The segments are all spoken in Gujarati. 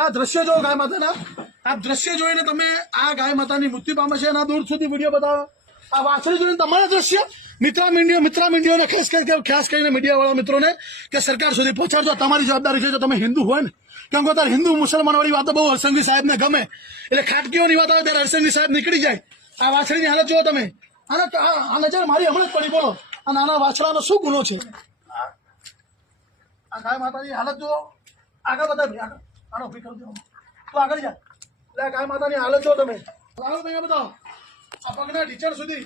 આ દ્રશ્ય જો ગાય માતાના. આ દ્રશ્ય જોઈને તમે આ ગાય માતાની મૃત્યુ પામે છે એના દૂર સુધી વીડિયો બતાવો. આ વાછડી જોઈને તમારા દ્રશ્ય મિત્રા મીડિયો મિત્રા મીડિયોને ખાસ કરીને ખાસ કરીને મીડિયાવાળા મિત્રોને કે સરકાર સુધી પહોંચાડજો. તમારી જવાબદારી છે જો તમે હિન્દુ હોય ને, કેમ કે ત્યારે હિન્દુ મુસલમાન વાળી વાતો બહુ હરસંગી સાહેબને ગમે. એટલે ખાટકીઓની વાત આવે ત્યારે હરસંગી સાહેબ નીકળી જાય. આ વાછડીની હાલત જુઓ તમે. આને આ નજર મારી હમણાં જ પડી, બોલો. આ નાના વાછડાનો શું ગુનો છે? આ ગાય માતાની હાલત જુઓ. આગળ બધા આગળ. આનો ઊભી કરી તું આગળ જા. આ ગાય માતાની હાલત છો તમે. લાવો તમે બતાવો આ પગના ઢીચણ સુધી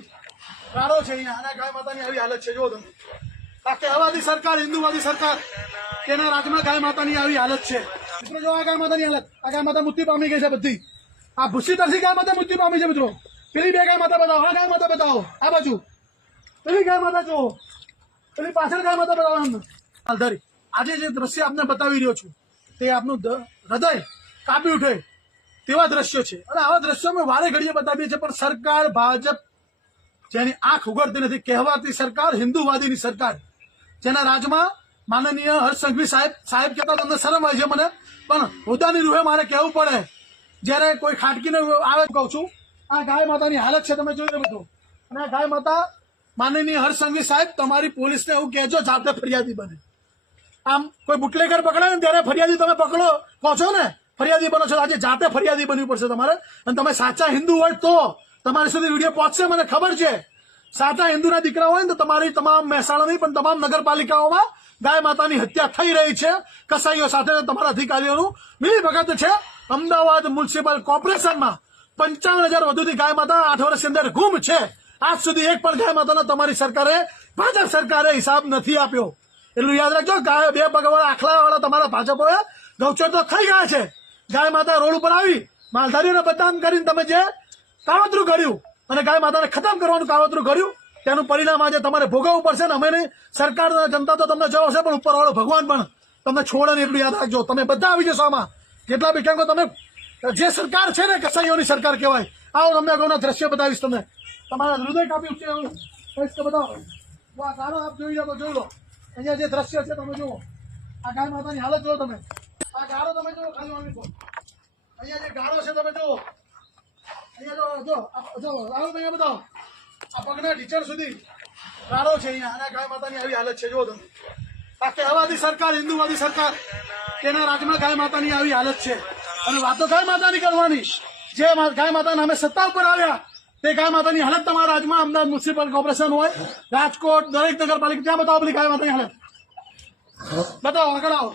ગાળો છે અહીંયા અને ગાય માતાની આવી હાલત છે જો તમે. આ કહેવાતી સરકાર, હિન્દુવાદી સરકાર, તેના રાજમાં ગાય માતાની આવી હાલત છે. મિત્રો, જો આ ગાય માતાની હાલત, આ ગાય માતા મૃત્યુ પામી ગઈ છે બધી. આ ભૂસી તરસી ગાય માતા મૃત્યુ પામી છે, મિત્રો. પેલી બે ગાય માતા બતાવો, આ ગાય માતા બતાવો, આ બાજુ. પેલી ગાય માતા જુઓ. પેલી પાછળ ગાય માતા બતાવો હાલધારી આજે જે દ્રશ્ય આપને બતાવી રહ્યો છું તે આપનું હૃદય કાપી ઉઠે તેવા દ્રશ્યો છે. અને આવા દ્રશ્યો અમે વારે ઘડીએ બતાવીએ છીએ, પણ સરકાર, ભાજપ જેની આંખ ઉગડતી નથી, કહેવાતી સરકાર, હિન્દુવાદીની સરકાર, જેના રાજમાં માનનીય હર્ષ સંઘવી સાહેબ સાહેબ કહેતા તમને શરમ આવે છે મને, પણ હોદ્દાની રૂહે મારે કહેવું પડે. જ્યારે કોઈ ખાટકીને આવે કહું છું, આ ગાય માતાની હાલત છે, તમે જોઈ બધું. અને આ ગાય માતા માનનીય હર્ષ સંઘવી સાહેબ, તમારી પોલીસને એવું કહેજો, જાતે ફરિયાદી બને. આમ કોઈ બુટલેગર પકડે ને ત્યારે ફરિયાદી તમે પકડો. છો ને? ફરિયાદી બનો છો. આજે જાતે ફરિયાદી બનવી પડશે તમારે. અને તમે સાચા હિન્દુ હોય તો તમારી સુધી વીડિયો પહોંચશે, મને ખબર છે. સાચા હિન્દુના દીકરા હોય ને તો તમારી તમામ મહેસાણા નહીં, પણ તમામ નગરપાલિકાઓમાં ગાય માતાની હત્યા થઈ રહી છે. કસાઈઓ સાથે તમારા અધિકારીઓનું મિલી ભગત છે. અમદાવાદ મ્યુનિસિપલ કોર્પોરેશનમાં પંચાવન હજાર વધુથી ગાય માતા આઠ વર્ષની અંદર ગુમ છે. આજ સુધી એક પણ ગાય માતાનો તમારી સરકારે, ભાજપ સરકારે હિસાબ નથી આપ્યો. એટલું યાદ રાખજો, ગાય બે પગવાળા આખલા વાળા તમારા ભાજપોએ ગૌચર તો ખાઈ ગયા છે. ગાય માતા રોડ ઉપર આવી, માલધારીઓને બદનામ કરીને તમે જે કાવતરું કર્યું અને ગાય માતાને ખતમ કરવાનું કાવતરું કર્યું તેનું પરિણામ આજે તમારે ભોગવવું પડશે ને અમે નહીં, સરકાર જનતા તો તમને જવાશે પણ ઉપરવાળો ભગવાન પણ તમને છોડે ને એટલું યાદ રાખજો. તમે બધા આવી જશો આમાં. કેટલા બી કેમ તમે, જે સરકાર છે ને કસાઈઓની સરકાર કહેવાય, આવો તમને અગાઉના દ્રશ્ય બતાવીશ તમને. તમારા હૃદય કાપી ઉઠશે એવું બતાવો આ સારો આપ જોઈ લો જોઈ લો. અહીંયા જે દ્રશ્ય છે તમે જુઓ. આ ગાય માતાની હાલત જુઓ તમે. આ ગાળો તમે જુઓ, ખાલી પર. અહીંયા જે ગાળો છે તમે જુઓ. અહીંયા જો જો આવો તો બતાવો. આ પગના ટીચર સુધી ગાળો છે અહીંયા. અને ગાય માતાની આવી હાલત છે, જુઓ તમે. આ કહેવાતી સરકાર, હિન્દુવાદી સરકાર, તેના રાજમાં ગાય માતાની આવી હાલત છે. અને વાતો ગાય માતાની કરવાની જે ગાય માતા નામે સત્તા ઉપર આવ્યા તે ગાય માતાની હાલત તમારા રાજ્યમાં અમદાવાદ મ્યુનિસિપલ કોર્પોરેશન હોય રાજકોટ દરેક નગરપાલિકા ત્યાં બતાવો પેલી ગાય માતાની હાલત. બતાવો આગળ આવો.